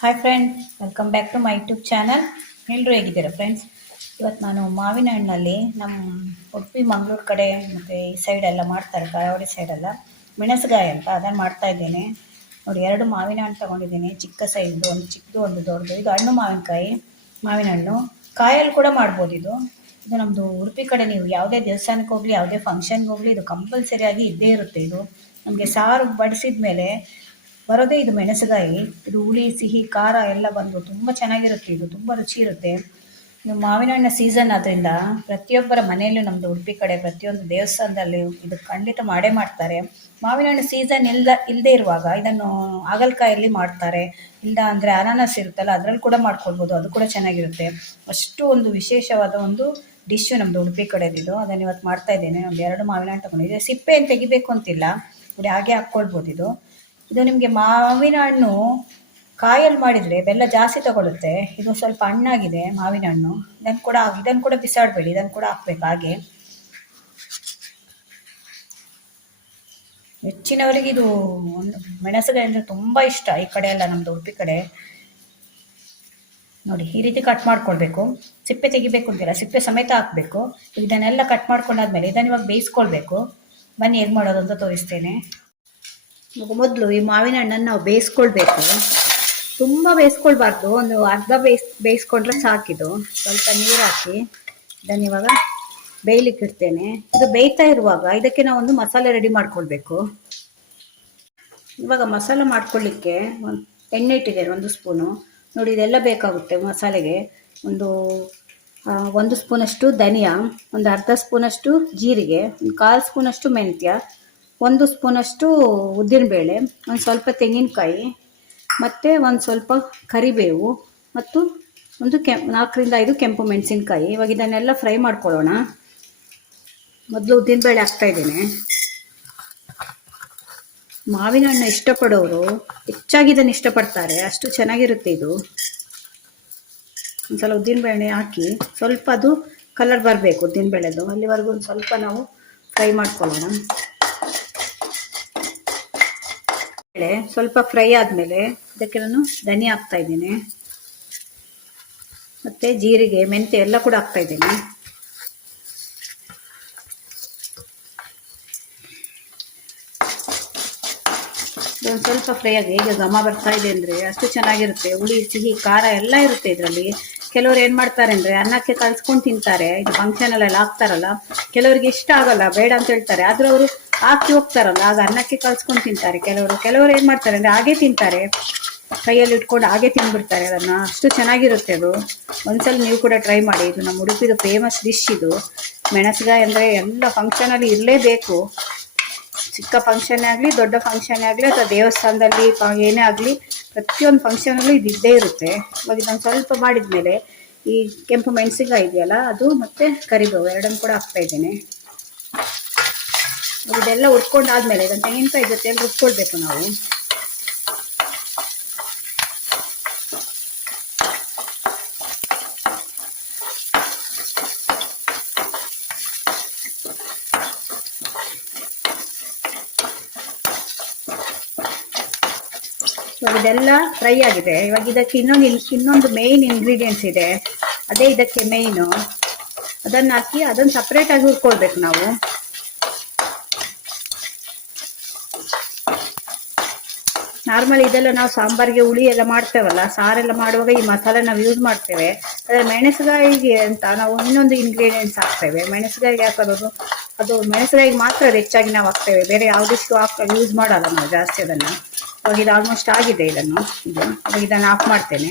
Hi friends, welcome back to my YouTube channel. ಎಲ್ಲರೂ ಹೇಗಿದ್ದೀರಾ friends? ಇವತ್ತು ನಾನು ಮಾವಿನ ಹಣ್ಣಲ್ಲಿ ನಮ್ಮ ಉಡುಪಿ ಮಂಗಳೂರು ಕಡೆ ಮತ್ತು ಈ ಸೈಡೆಲ್ಲ ಮಾಡ್ತಾರೆ, ಕರಾವಳಿ ಸೈಡೆಲ್ಲ ಮೆಣಸುಗಾಯಿ ಅಂತ ಅದನ್ನು ಮಾಡ್ತಾ ಇದ್ದೇನೆ. ನೋಡಿ, 2 ಮಾವಿನ ಹಣ್ಣು ತೊಗೊಂಡಿದ್ದೀನಿ, ಚಿಕ್ಕ ಸೈಜ್ದು, ಒಂದು ಚಿಕ್ಕದು ಒಂದು ದೊಡ್ಡದು. ಇದು ಹಣ್ಣು ಮಾವಿನಕಾಯಿ, ಮಾವಿನ ಹಣ್ಣು ಕಾಯಲ್ಲಿ ಕೂಡ ಮಾಡ್ಬೋದು. ಇದು ನಮ್ಮದು ಉಡುಪಿ ಕಡೆ ನೀವು ಯಾವುದೇ ದೇವಸ್ಥಾನಕ್ಕೆ ಹೋಗಲಿ, ಯಾವುದೇ ಫಂಕ್ಷನ್ಗೆ ಹೋಗಲಿ, ಇದು ಕಂಪಲ್ಸರಿಯಾಗಿ ಇದ್ದೇ ಇರುತ್ತೆ. ಇದು ನಮಗೆ ಸಾರು ಬಡಿಸಿದ ಮೇಲೆ ಬರೋದೇ ಇದು ಮೆಣಸುಗಾಯಿ. ಇದು ಹುಳಿ, ಸಿಹಿ, ಖಾರ ಎಲ್ಲ ಬಂದು ತುಂಬ ಚೆನ್ನಾಗಿರುತ್ತೆ. ಇದು ತುಂಬ ರುಚಿ ಇರುತ್ತೆ. ನೀವು ಮಾವಿನ ಹಣ್ಣಿನ ಸೀಸನ್ ಆದ್ದರಿಂದ ಪ್ರತಿಯೊಬ್ಬರ ಮನೆಯಲ್ಲೂ ನಮ್ಮದು ಉಡುಪಿ ಕಡೆ ಪ್ರತಿಯೊಂದು ದೇವಸ್ಥಾನದಲ್ಲಿ ಇದು ಖಂಡಿತ ಮಾಡೇ ಮಾಡ್ತಾರೆ. ಮಾವಿನ ಹಣ್ಣು ಸೀಸನ್ ಇಲ್ಲದೆ ಇರುವಾಗ ಇದನ್ನು ಹಾಗಲಕಾಯಲ್ಲಿ ಮಾಡ್ತಾರೆ. ಇಲ್ಲ ಅಂದರೆ ಅನಾನಸ್ ಇರುತ್ತಲ್ಲ, ಅದರಲ್ಲಿ ಕೂಡ ಮಾಡ್ಕೊಳ್ಬೋದು, ಅದು ಕೂಡ ಚೆನ್ನಾಗಿರುತ್ತೆ. ಅಷ್ಟು ಒಂದು ವಿಶೇಷವಾದ ಒಂದು ಡಿಶ್ಶು ನಮ್ಮದು ಉಡುಪಿ ಕಡೆದಿದ್ದು. ಅದನ್ನು ಇವತ್ತು ಮಾಡ್ತಾ ಇದ್ದೇನೆ. ಒಂದು 2 ಮಾವಿನ ಹಣ್ಣು ತೊಗೊಂಡಿದ್ದೆ. ಸಿಪ್ಪೆ ಏನು ತೆಗಿಬೇಕು ಅಂತಿಲ್ಲ, ನೋಡಿ ಹಾಗೆ ಹಾಕ್ಕೊಳ್ಬೋದು. ಇದು ನಿಮಗೆ ಮಾವಿನ ಹಣ್ಣು ಕಾಯಲ್ಲಿ ಮಾಡಿದರೆ ಬೆಲ್ಲ ಜಾಸ್ತಿ ತಗೊಳುತ್ತೆ. ಇದು ಸ್ವಲ್ಪ ಹಣ್ಣಾಗಿದೆ ಮಾವಿನ ಹಣ್ಣು. ಇದನ್ನು ಕೂಡ ಬಿಸಾಡಬೇಡಿ, ಇದನ್ನು ಕೂಡ ಹಾಕ್ಬೇಕು. ಹಾಗೆ ಹೆಚ್ಚಿನವರಿಗೆ ಇದು ಮೆಣಸುಗಾಯಿ ಅಂದರೆ ತುಂಬ ಇಷ್ಟ. ಈ ಕಡೆ ಎಲ್ಲ ನಮ್ಮದು ಉಡುಪಿ ಕಡೆ ನೋಡಿ ಈ ರೀತಿ ಕಟ್ ಮಾಡ್ಕೊಳ್ಬೇಕು. ಸಿಪ್ಪೆ ತೆಗಿಬೇಕು ಅಂತೀರ, ಸಿಪ್ಪೆ ಸಮೇತ ಹಾಕಬೇಕು. ಇದನ್ನೆಲ್ಲ ಕಟ್ ಮಾಡ್ಕೊಂಡಾದ್ಮೇಲೆ ಇದನ್ನು ಇವಾಗ ಬೇಯಿಸ್ಕೊಳ್ಬೇಕು. ಬನ್ನಿ ಹೇಗೆ ಮಾಡೋದು ಅಂತ ತೋರಿಸ್ತೇನೆ. ಮೊದಲು ಈ ಮಾವಿನ ಹಣ್ಣನ್ನು ನಾವು ಬೇಯಿಸ್ಕೊಳ್ಬೇಕು. ತುಂಬ ಬೇಯಿಸ್ಕೊಳ್ಬಾರ್ದು, ಒಂದು ಅರ್ಧ ಬೇಯಿಸ್ಕೊಂಡ್ರೆ ಸಾಕಿದು. ಸ್ವಲ್ಪ ನೀರು ಹಾಕಿ ಇದನ್ನು ಇವಾಗ ಬೇಯಲಿಕ್ಕೆ ಇಡ್ತೇನೆ. ಇದು ಬೇಯ್ತಾ ಇರುವಾಗ ಇದಕ್ಕೆ ನಾವು ಒಂದು ಮಸಾಲೆ ರೆಡಿ ಮಾಡ್ಕೊಳ್ಬೇಕು. ಇವಾಗ ಮಸಾಲೆ ಮಾಡ್ಕೊಳ್ಳಿಕ್ಕೆ ಎಣ್ಣೆ ಇಟ್ಟಿದ್ದೇನೆ, 1 ಸ್ಪೂನು. ನೋಡಿ, ಇದೆಲ್ಲ ಬೇಕಾಗುತ್ತೆ ಮಸಾಲೆಗೆ. ಒಂದು ಸ್ಪೂನಷ್ಟು ಧನಿಯಾ, ಒಂದು ಅರ್ಧ ಸ್ಪೂನಷ್ಟು ಜೀರಿಗೆ, ಒಂದು 1/4 ಸ್ಪೂನಷ್ಟು ಮೆಂತ್ಯ, 1 ಸ್ಪೂನಷ್ಟು ಉದ್ದಿನಬೇಳೆ, ಒಂದು ಸ್ವಲ್ಪ ತೆಂಗಿನಕಾಯಿ, ಮತ್ತು ಒಂದು ಸ್ವಲ್ಪ ಕರಿಬೇವು, ಮತ್ತು 4 ರಿಂದ 5 ಕೆಂಪು ಮೆಣಸಿನಕಾಯಿ. ಇವಾಗ ಇದನ್ನೆಲ್ಲ ಫ್ರೈ ಮಾಡ್ಕೊಳ್ಳೋಣ. ಮೊದಲು ಉದ್ದಿನಬೇಳೆ ಹಾಕ್ತಾ ಇದ್ದೇನೆ. ಮಾವಿನ ಹಣ್ಣು ಇಷ್ಟಪಡೋರು ಹೆಚ್ಚಾಗಿ ಇದನ್ನು ಇಷ್ಟಪಡ್ತಾರೆ, ಅಷ್ಟು ಚೆನ್ನಾಗಿರುತ್ತೆ ಇದು. ಒಂದು ಸಲ ಉದ್ದಿನಬೇಳೆ ಹಾಕಿ ಸ್ವಲ್ಪ ಅದು ಕಲರ್ ಬರಬೇಕು ಉದ್ದಿನಬೇಳೆದು, ಅಲ್ಲಿವರೆಗೂ ಒಂದು ಸ್ವಲ್ಪ ನಾವು ಫ್ರೈ ಮಾಡ್ಕೊಳ್ಳೋಣ. ಸ್ವಲ್ಪ ಫ್ರೈ ಆದಮೇಲೆ ಇದಕ್ಕೆ ನಾನು ಧನಿಯಾ ಹಾಕ್ತಾ ಇದ್ದೇನೆ, ಮತ್ತು ಜೀರಿಗೆ, ಮೆಂತ್ಯ ಎಲ್ಲ ಕೂಡ ಹಾಕ್ತಾ ಇದ್ದೇನೆ. ಒಂದು ಸ್ವಲ್ಪ ಫ್ರೈ ಆಗಿ ಈಗ ಘಮ ಬರ್ತಾ ಇದೆ ಅಂದರೆ ಅಷ್ಟು ಚೆನ್ನಾಗಿರುತ್ತೆ. ಹುಳಿ, ಸಿಹಿ, ಖಾರ ಎಲ್ಲ ಇರುತ್ತೆ ಇದರಲ್ಲಿ. ಕೆಲವರು ಏನು ಮಾಡ್ತಾರೆ ಅಂದರೆ ಅನ್ನಕ್ಕೆ ಕಲಿಸ್ಕೊಂಡು ತಿಂತಾರೆ. ಇದು ಫಂಕ್ಷನಲ್ಲೆಲ್ಲ ಹಾಕ್ತಾರಲ್ಲ, ಕೆಲವರಿಗೆ ಇಷ್ಟ ಆಗಲ್ಲ, ಬೇಡ ಅಂತ ಹೇಳ್ತಾರೆ. ಆದರೂ ಅವರು ಹಾಕಿ ಹೋಗ್ತಾರಲ್ಲ, ಆಗ ಅನ್ನಕ್ಕೆ ಕಲಿಸ್ಕೊಂಡು ತಿಂತಾರೆ. ಕೆಲವರು ಏನು ಮಾಡ್ತಾರೆ ಅಂದರೆ ಹಾಗೆ ತಿಂತಾರೆ, ಕೈಯಲ್ಲಿ ಇಟ್ಕೊಂಡು ಹಾಗೆ ತಿಂದ್ಬಿಡ್ತಾರೆ ಅದನ್ನು. ಅಷ್ಟು ಚೆನ್ನಾಗಿರುತ್ತೆ ಅದು. ಒಂದ್ಸಲ ನೀವು ಕೂಡ ಟ್ರೈ ಮಾಡಿ. ಇದು ನಮ್ಮ ಉಡುಪಿದು ಫೇಮಸ್ ಡಿಶ್ ಇದು. ಮೆಣಸುಗಾಯಿ ಅಂದರೆ ಎಲ್ಲ ಫಂಕ್ಷನಲ್ಲಿ ಇರಲೇಬೇಕು. ಚಿಕ್ಕ ಫಂಕ್ಷನ್ನೇ ಆಗಲಿ, ದೊಡ್ಡ ಫಂಕ್ಷನ್ನೇ ಆಗಲಿ, ಅಥವಾ ದೇವಸ್ಥಾನದಲ್ಲಿ ಏನೇ ಆಗಲಿ, ಪ್ರತಿಯೊಂದು ಫಂಕ್ಷನಲ್ಲೂ ಇದು ಇದ್ದೇ ಇರುತ್ತೆ. ಇವಾಗ ಇದನ್ನು ಸ್ವಲ್ಪ ಮಾಡಿದ್ಮೇಲೆ ಈ ಕೆಂಪು ಮೆಣಸಿನಕಾಯಿ ಇದೆಯಲ್ಲ ಅದು, ಮತ್ತು ಕರಿಬೇವು ಎರಡನ್ನು ಕೂಡ ಹಾಕ್ತಾ ಇದ್ದೇನೆ. ಇದೆಲ್ಲ ಉಟ್ಕೊಂಡಾದ್ಮೇಲೆ ಇದನ್ನು ತೆಂಗಿನಕಾಯಿ ಜೊತೆಯಲ್ಲಿ ರುಬ್ಕೊಳ್ಬೇಕು ನಾವು. ಇವಾಗ ಇದೆಲ್ಲ ಫ್ರೈ ಆಗಿದೆ. ಇವಾಗ ಇದಕ್ಕೆ ಇನ್ನೊಂದು ಮೇಯ್ನ್ ಇಂಗ್ರೀಡಿಯೆಂಟ್ಸ್ ಇದೆ, ಅದೇ ಇದಕ್ಕೆ ಮೇಯ್ನು. ಅದನ್ನು ಹಾಕಿ ಅದನ್ನು ಸಪ್ರೇಟಾಗಿ ಹುರ್ಕೊಳ್ಬೇಕು ನಾವು. ನಾರ್ಮಲಿ ಇದೆಲ್ಲ ನಾವು ಸಾಂಬಾರಿಗೆ ಹುಳಿ ಎಲ್ಲ ಮಾಡ್ತೇವಲ್ಲ, ಸಾರೆಲ್ಲ ಮಾಡುವಾಗ ಈ ಮಸಾಲೆ ನಾವು ಯೂಸ್ ಮಾಡ್ತೇವೆ. ಆದರೆ ಮೆಣಸುಗಾಯಿಗೆ ಅಂತ ನಾವು ಇನ್ನೊಂದು ಇಂಗ್ರೀಡಿಯೆಂಟ್ಸ್ ಹಾಕ್ತೇವೆ. ಮೆಣಸುಗಾಯಿಗೆ ಹಾಕೋದು ಅದು ಮೆಣಸುಗಾಯಿಗೆ ಮಾತ್ರ ಅದು ಹೆಚ್ಚಾಗಿ ನಾವು ಹಾಕ್ತೇವೆ, ಬೇರೆ ಯಾವುದಷ್ಟು ಯೂಸ್ ಮಾಡಲ್ಲ ನಾವು ಜಾಸ್ತಿ ಅದನ್ನು. ಇವಾಗ ಇದು ಆಲ್ಮೋಸ್ಟ್ ಆಗಿದೆ. ಇವಾಗ ಇದನ್ನು ಆಫ್ ಮಾಡ್ತೇನೆ.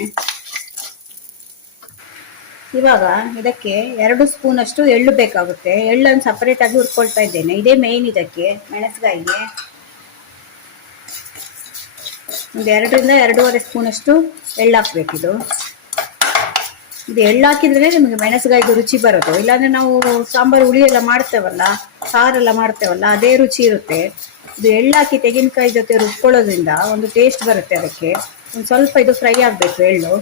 ಇವಾಗ ಇದಕ್ಕೆ 2 ಸ್ಪೂನಷ್ಟು ಎಳ್ಳು ಬೇಕಾಗುತ್ತೆ. ಎಳ್ಳನ್ನು ಸಪರೇಟಾಗಿ ಹುರ್ಕೊಳ್ತಾ ಇದ್ದೇನೆ. ಇದೇ ಮೇಯ್ನ್ ಇದಕ್ಕೆ ಮೆಣಸುಗಾಯಿಗೆ. ಒಂದು 2 ರಿಂದ 2.5 ಸ್ಪೂನಷ್ಟು ಎಳ್ಳು ಹಾಕ್ಬೇಕಿದು. ಇದು ಎಳ್ಳು ಹಾಕಿದ್ರೆ ನಿಮಗೆ ಮೆಣಸುಗಾಯಿಗೆ ರುಚಿ ಬರೋದು. ಇಲ್ಲಾಂದರೆ ನಾವು ಸಾಂಬಾರು ಹುಳಿ ಎಲ್ಲ ಮಾಡ್ತೇವಲ್ಲ, ಸಾರೆಲ್ಲ ಮಾಡ್ತೇವಲ್ಲ, ಅದೇ ರುಚಿ ಇರುತ್ತೆ. ಇದು ಎಳ್ಳು ಹಾಕಿ ತೆಂಗಿನಕಾಯಿ ಜೊತೆ ರುಬ್ಕೊಳ್ಳೋದ್ರಿಂದ ಒಂದು ಟೇಸ್ಟ್ ಬರುತ್ತೆ ಅದಕ್ಕೆ. ಒಂದು ಸ್ವಲ್ಪ ಇದು ಫ್ರೈ ಆಗಬೇಕು ಎಳ್ಳು.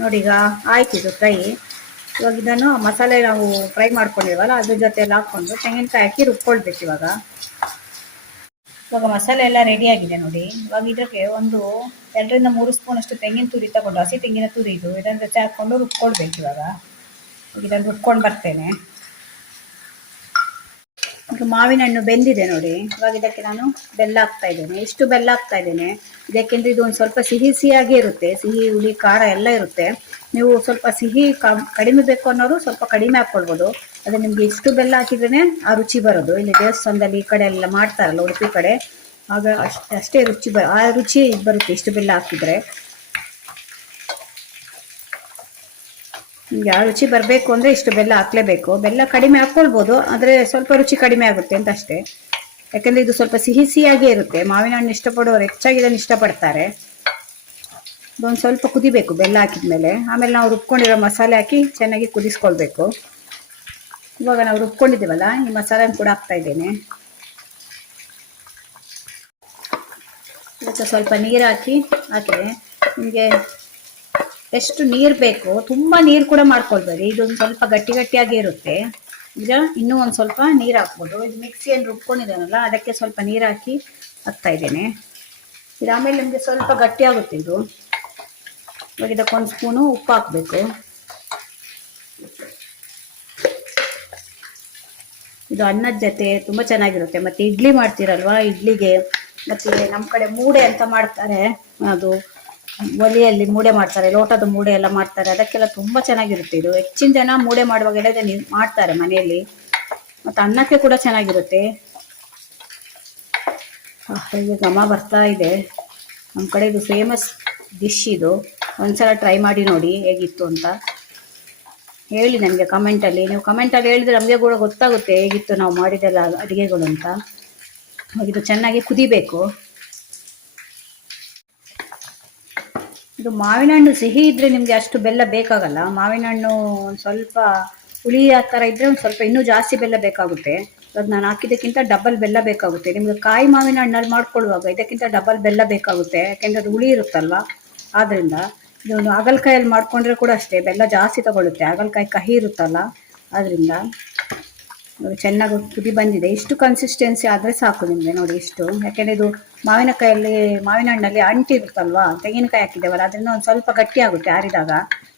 ನೋಡಿ, ಈಗ ಆಯ್ತು ಇದು ಫ್ರೈ. ಇವಾಗ ಇದನ್ನು ಮಸಾಲೆ ನಾವು ಫ್ರೈ ಮಾಡ್ಕೊಂಡಿವಲ್ಲ ಅದ್ರ ಜೊತೆ ಎಲ್ಲ ಹಾಕ್ಕೊಂಡು ತೆಂಗಿನಕಾಯಿ ಹಾಕಿ ರುಬ್ಕೊಳ್ಬೇಕು. ಇವಾಗ ಇವಾಗ ಮಸಾಲೆ ಎಲ್ಲ ರೆಡಿ ಆಗಿದೆ ನೋಡಿ. ಇವಾಗ ಇದಕ್ಕೆ ಒಂದು 2-3 ಸ್ಪೂನ್ ಅಷ್ಟು ತೆಂಗಿನ ತುರಿ ತಗೊಂಡು, ಹಸಿ ತೆಂಗಿನ ತುರಿ ಇದು, ಇದರ ಜೊತೆ ಹಾಕ್ಕೊಂಡು ರುಬ್ಕೊಳ್ಬೇಕು. ಇವಾಗ ಇದನ್ನು ರುಬ್ಕೊಂಡು ಬರ್ತೇನೆ. ಈಗ ಮಾವಿನ ಹಣ್ಣು ಬೆಂದಿದೆ ನೋಡಿ. ಇವಾಗ ಇದಕ್ಕೆ ನಾನು ಬೆಲ್ಲ ಹಾಕ್ತಾ ಇದ್ದೇನೆ. ಎಷ್ಟು ಬೆಲ್ಲ ಹಾಕ್ತಾ ಇದ್ದೇನೆ ಇದಕ್ಕೆಂದ್ರೆ ಇದು ಒಂದು ಸ್ವಲ್ಪ ಸಿಹಿ ಸಿಹಿಯಾಗಿ ಇರುತ್ತೆ. ಸಿಹಿ, ಹುಳಿ, ಖಾರ ಎಲ್ಲ ಇರುತ್ತೆ. ನೀವು ಸ್ವಲ್ಪ ಸಿಹಿ ಕಡಿಮೆ ಬೇಕು ಅನ್ನೋರು ಸ್ವಲ್ಪ ಕಡಿಮೆ ಹಾಕ್ಕೊಳ್ಬೋದು. ಅದು ನಿಮ್ಗೆ ಇಷ್ಟು ಬೆಲ್ಲ ಹಾಕಿದ್ರೇ ಆ ರುಚಿ ಬರೋದು. ಇಲ್ಲಿ ದೇವಸ್ಥಾನದಲ್ಲಿ ಈ ಕಡೆ ಎಲ್ಲ ಮಾಡ್ತಾರಲ್ಲ, ಉಡುಪಿ ಕಡೆ, ಆಗ ಅಷ್ಟೇ ರುಚಿ ಆ ರುಚಿ ಬರುತ್ತೆ ಇಷ್ಟು ಬೆಲ್ಲ ಹಾಕಿದ್ರೆ. ನಿಮ್ಗೆ ಯಾವ ರುಚಿ ಬರಬೇಕು ಅಂದರೆ ಇಷ್ಟು ಬೆಲ್ಲ ಹಾಕ್ಲೇಬೇಕು. ಬೆಲ್ಲ ಕಡಿಮೆ ಹಾಕ್ಕೊಳ್ಬೋದು, ಆದರೆ ಸ್ವಲ್ಪ ರುಚಿ ಕಡಿಮೆ ಆಗುತ್ತೆ ಅಂತ ಅಷ್ಟೇ. ಯಾಕಂದರೆ ಇದು ಸ್ವಲ್ಪ ಸಿಹಿ ಸಿಹಿಯಾಗೇ ಇರುತ್ತೆ. ಮಾವಿನ ಹಣ್ಣು ಇಷ್ಟಪಡೋರು ಹೆಚ್ಚಾಗಿ ಇದನ್ನು ಇಷ್ಟಪಡ್ತಾರೆ. ಇದೊಂದು ಸ್ವಲ್ಪ ಕುದಿಬೇಕು ಬೆಲ್ಲ ಹಾಕಿದ್ಮೇಲೆ. ಆಮೇಲೆ ನಾವು ರುಬ್ಕೊಂಡಿರೋ ಮಸಾಲೆ ಹಾಕಿ ಚೆನ್ನಾಗಿ ಕುದಿಸ್ಕೊಳ್ಬೇಕು. ಇವಾಗ ನಾವು ರುಬ್ಕೊಂಡಿದ್ದೀವಲ್ಲ, ಈ ಮಸಾಲೆನ ಕೂಡ ಹಾಕ್ತಾ ಇದ್ದೇನೆ. ಇವತ್ತು ಸ್ವಲ್ಪ ನೀರು ಹಾಕಿದೆ. ನಿಮಗೆ ಎಷ್ಟು ನೀರು ಬೇಕು, ತುಂಬ ನೀರು ಕೂಡ ಮಾಡ್ಕೊಳ್ಬೇಡಿ. ಇದೊಂದು ಸ್ವಲ್ಪ ಗಟ್ಟಿಯಾಗಿ ಇರುತ್ತೆ. ಈಗ ಇನ್ನೂ ಒಂದು ಸ್ವಲ್ಪ ನೀರು ಹಾಕ್ಬೋದು. ಇದು ಮಿಕ್ಸಿಯನ್ನು ರುಬ್ಕೊಂಡಿದ್ದಾನಲ್ಲ, ಅದಕ್ಕೆ ಸ್ವಲ್ಪ ನೀರು ಹಾಕ್ತಾ ಇದ್ದೇನೆ. ಇದು ಆಮೇಲೆ ನಿಮಗೆ ಸ್ವಲ್ಪ ಗಟ್ಟಿ ಆಗುತ್ತೆ ಇದು. ಇವಾಗ ಇದಕ್ಕೊಂದು ಸ್ಪೂನು ಉಪ್ಪು ಹಾಕಬೇಕು. ಇದು ಅನ್ನದ ಜೊತೆ ತುಂಬ ಚೆನ್ನಾಗಿರುತ್ತೆ. ಮತ್ತು ಇಡ್ಲಿ ಮಾಡ್ತೀರಲ್ವಾ, ಇಡ್ಲಿಗೆ, ಮತ್ತು ನಮ್ಮ ಕಡೆ ಮೂಡೆ ಅಂತ ಮಾಡ್ತಾರೆ, ಅದು ಒಲೆಯಲ್ಲಿ ಮೂಡೆ ಮಾಡ್ತಾರೆ, ಲೋಟದ ಮೂಡೆ ಎಲ್ಲ ಮಾಡ್ತಾರೆ, ಅದಕ್ಕೆಲ್ಲ ತುಂಬ ಚೆನ್ನಾಗಿರುತ್ತೆ ಇದು. ಹೆಚ್ಚಿನ ಜನ ಮೂಡೆ ಮಾಡುವಾಗೆಲ್ಲ ಇದನ್ನು ಮಾಡ್ತಾರೆ ಮನೆಯಲ್ಲಿ. ಮತ್ತು ಅನ್ನಕ್ಕೆ ಕೂಡ ಚೆನ್ನಾಗಿರುತ್ತೆ. ಈಗ ಘಮ ಬರ್ತಾ ಇದೆ. ನಮ್ಮ ಕಡೆ ಇದು ಫೇಮಸ್ ಡಿಶ್ ಇದು. ಒಂದ್ಸಲ ಟ್ರೈ ಮಾಡಿ ನೋಡಿ ಹೇಗಿತ್ತು ಅಂತ ಹೇಳಿ ನನಗೆ ಕಮೆಂಟಲ್ಲಿ. ನೀವು ಕಮೆಂಟಲ್ಲಿ ಹೇಳಿದರೆ ನಮಗೆ ಕೂಡ ಗೊತ್ತಾಗುತ್ತೆ ಹೇಗಿತ್ತು ನಾವು ಮಾಡಿದೆಲ್ಲ ಅಡುಗೆಗಳು ಅಂತ. ಇದು ಚೆನ್ನಾಗಿ ಕುದಿಬೇಕು. ಇದು ಮಾವಿನ ಹಣ್ಣು ಸಿಹಿ ಇದ್ದರೆ ನಿಮಗೆ ಅಷ್ಟು ಬೆಲ್ಲ ಬೇಕಾಗಲ್ಲ. ಮಾವಿನ ಹಣ್ಣು ಒಂದು ಸ್ವಲ್ಪ ಹುಳಿ ಆ ಥರ ಇದ್ದರೆ ಒಂದು ಸ್ವಲ್ಪ ಇನ್ನೂ ಜಾಸ್ತಿ ಬೆಲ್ಲ ಬೇಕಾಗುತ್ತೆ. ಅದು ನಾನು ಹಾಕಿದ್ದಕ್ಕಿಂತ ಡಬಲ್ ಬೆಲ್ಲ ಬೇಕಾಗುತ್ತೆ. ನಿಮಗೆ ಕಾಯಿ ಮಾವಿನ ಹಣ್ಣಲ್ಲಿ ಮಾಡ್ಕೊಳ್ಳುವಾಗ ಇದಕ್ಕಿಂತ ಡಬಲ್ ಬೆಲ್ಲ ಬೇಕಾಗುತ್ತೆ. ಯಾಕೆಂದರೆ ಅದು ಹುಳಿ ಇರುತ್ತಲ್ವ, ಆದ್ದರಿಂದ ಇದು ಹಾಗಲಕಾಯಲ್ಲಿ ಮಾಡ್ಕೊಂಡ್ರೆ ಕೂಡ ಅಷ್ಟೇ ಬೆಲ್ಲ ಜಾಸ್ತಿ ತಗೊಳ್ಳುತ್ತೆ. ಹಾಗಲಕಾಯಿ ಕಹಿ ಇರುತ್ತಲ್ಲ, ಆದ್ದರಿಂದ ಚೆನ್ನಾಗಿ ಕುದಿ ಬಂದಿದೆ. ಇಷ್ಟು ಕನ್ಸಿಸ್ಟೆನ್ಸಿ ಆದರೆ ಸಾಕು ನಿಮಗೆ ನೋಡಿ ಇಷ್ಟು. ಯಾಕೆಂದರೆ ಇದು ಮಾವಿನ ಹಣ್ಣಲ್ಲಿ ಅಂಟಿರುತ್ತಲ್ವ, ತೆಂಗಿನಕಾಯಿ ಹಾಕಿದ್ದೇವಲ್ಲ, ಅದರಿಂದ ಒಂದು ಸ್ವಲ್ಪ ಗಟ್ಟಿ ಆಗುತ್ತೆ ಆರಿದಾಗ.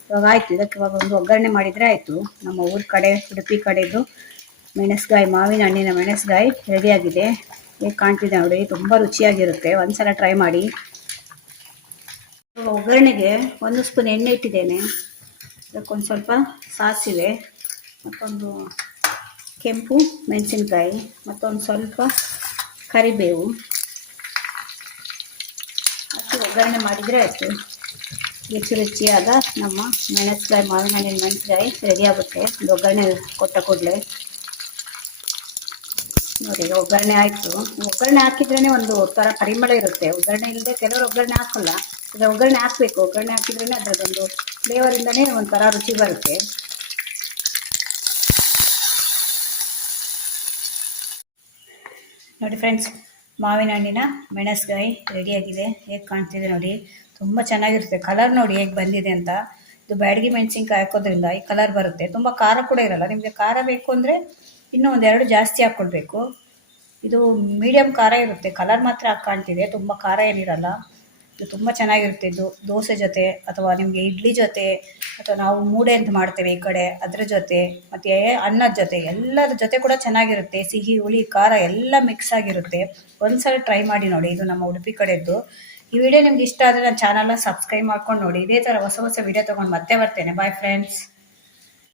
ಇವಾಗ ಆಯಿತು. ಇದಕ್ಕೆ ಇವಾಗ ಒಂದು ಒಗ್ಗರಣೆ ಮಾಡಿದರೆ ಆಯಿತು. ನಮ್ಮ ಊರ ಕಡೆ, ಉಡುಪಿ ಕಡೆದು ಮೆಣಸ್ಗಾಯಿ, ಮಾವಿನ ಹಣ್ಣಿನ ಮೆಣಸ್ಗಾಯಿ ರೆಡಿಯಾಗಿದೆ. ಹೇಗೆ ಕಾಣ್ತಿದೆ ನೋಡಿ, ತುಂಬ ರುಚಿಯಾಗಿರುತ್ತೆ. ಒಂದ್ಸಲ ಟ್ರೈ ಮಾಡಿ. ಒಗ್ಗರಣೆಗೆ 1 ಸ್ಪೂನ್ ಎಣ್ಣೆ ಇಟ್ಟಿದ್ದೇನೆ. ಅದಕ್ಕೊಂದು ಸ್ವಲ್ಪ ಸಾಸಿವೆ, ಮತ್ತೊಂದು ಕೆಂಪು ಮೆಣಸಿನ್ಕಾಯಿ, ಮತ್ತೊಂದು ಸ್ವಲ್ಪ ಕರಿಬೇವು ಹಾಕಿ ಒಗ್ಗರಣೆ ಮಾಡಿದರೆ ಆಯಿತು. ರುಚಿಯಾದ ನಮ್ಮ ಮೆಣಸ್ಗಾಯಿ, ಮಾವಿನ ಹಣ್ಣಿನ ಮೆಣಸ್ಗಾಯಿ ರೆಡಿಯಾಗುತ್ತೆ. ಒಂದು ಒಗ್ಗರಣೆ ಕೊಟ್ಟ ಕೂಡಲೇ ನೋಡಿ. ಒಗ್ಗರಣೆ ಆಯಿತು. ಒಗ್ಗರಣೆ ಹಾಕಿದ್ರೇ ಒಂದು ಥರ ಪರಿಮಳ ಇರುತ್ತೆ. ಒಗ್ಗರಣೆ ಇಲ್ಲದೆ ಕೆಲವರು ಒಗ್ಗರಣೆ ಹಾಕಲ್ಲ. ಅಂದರೆ ಒಗ್ಗರಣೆ ಹಾಕಬೇಕು. ಒಗ್ಗರಣೆ ಹಾಕಿದ್ರೇ ಅದರದೊಂದು ಫ್ಲೇವರಿಂದನೇ ಒಂಥರ ರುಚಿ ಬರುತ್ತೆ. ನೋಡಿ ಫ್ರೆಂಡ್ಸ್, ಮಾವಿನ ಹಣ್ಣಿನ ಮೆಣಸ್ಗಾಯಿ ರೆಡಿಯಾಗಿದೆ. ಹೇಗೆ ಕಾಣ್ತಿದೆ ನೋಡಿ, ತುಂಬ ಚೆನ್ನಾಗಿರುತ್ತೆ. ಕಲರ್ ನೋಡಿ ಹೇಗೆ ಬಂದಿದೆ ಅಂತ. ಇದು ಬ್ಯಾಡಗಿ ಮೆಣಸಿನ್ಕಾಯಿ ಹಾಕೋದ್ರಿಂದ ಈ ಕಲರ್ ಬರುತ್ತೆ. ತುಂಬ ಖಾರ ಕೂಡ ಇರಲ್ಲ. ನಿಮಗೆ ಖಾರ ಬೇಕು ಅಂದರೆ ಇನ್ನೂ 1-2 ಜಾಸ್ತಿ ಹಾಕ್ಕೊಳ್ಬೇಕು. ಇದು ಮೀಡಿಯಮ್ ಖಾರ ಇರುತ್ತೆ. ಕಲರ್ ಮಾತ್ರ ಕಾಣ್ತಿದೆ, ತುಂಬ ಖಾರ ಏನಿರಲ್ಲ. ಇದು ತುಂಬ ಚೆನ್ನಾಗಿರುತ್ತೆ. ಇದು ದೋಸೆ ಜೊತೆ, ಅಥವಾ ನಿಮಗೆ ಇಡ್ಲಿ ಜೊತೆ, ಅಥವಾ ನಾವು ಮೂಡೆ ಅಂತ ಮಾಡ್ತೇವೆ ಈ ಕಡೆ, ಅದರ ಜೊತೆ, ಮತ್ತು ಅನ್ನದ ಜೊತೆ, ಎಲ್ಲರ ಜೊತೆ ಕೂಡ ಚೆನ್ನಾಗಿರುತ್ತೆ. ಸಿಹಿ, ಹುಳಿ, ಖಾರ ಎಲ್ಲ ಮಿಕ್ಸ್ ಆಗಿರುತ್ತೆ. ಒಂದ್ಸಲ ಟ್ರೈ ಮಾಡಿ ನೋಡಿ. ಇದು ನಮ್ಮ ಉಡುಪಿ ಕಡೆದ್ದು. ಈ ವಿಡಿಯೋ ನಿಮ್ಗೆ ಇಷ್ಟ ಆದರೆ ನನ್ನ ಚಾನಲ್ನ ಸಬ್ಸ್ಕ್ರೈಬ್ ಮಾಡ್ಕೊಂಡು ನೋಡಿ. ಇದೇ ಥರ ಹೊಸ ವಿಡಿಯೋ ತೊಗೊಂಡು ಮತ್ತೆ ಬರ್ತೇನೆ. Bye friends.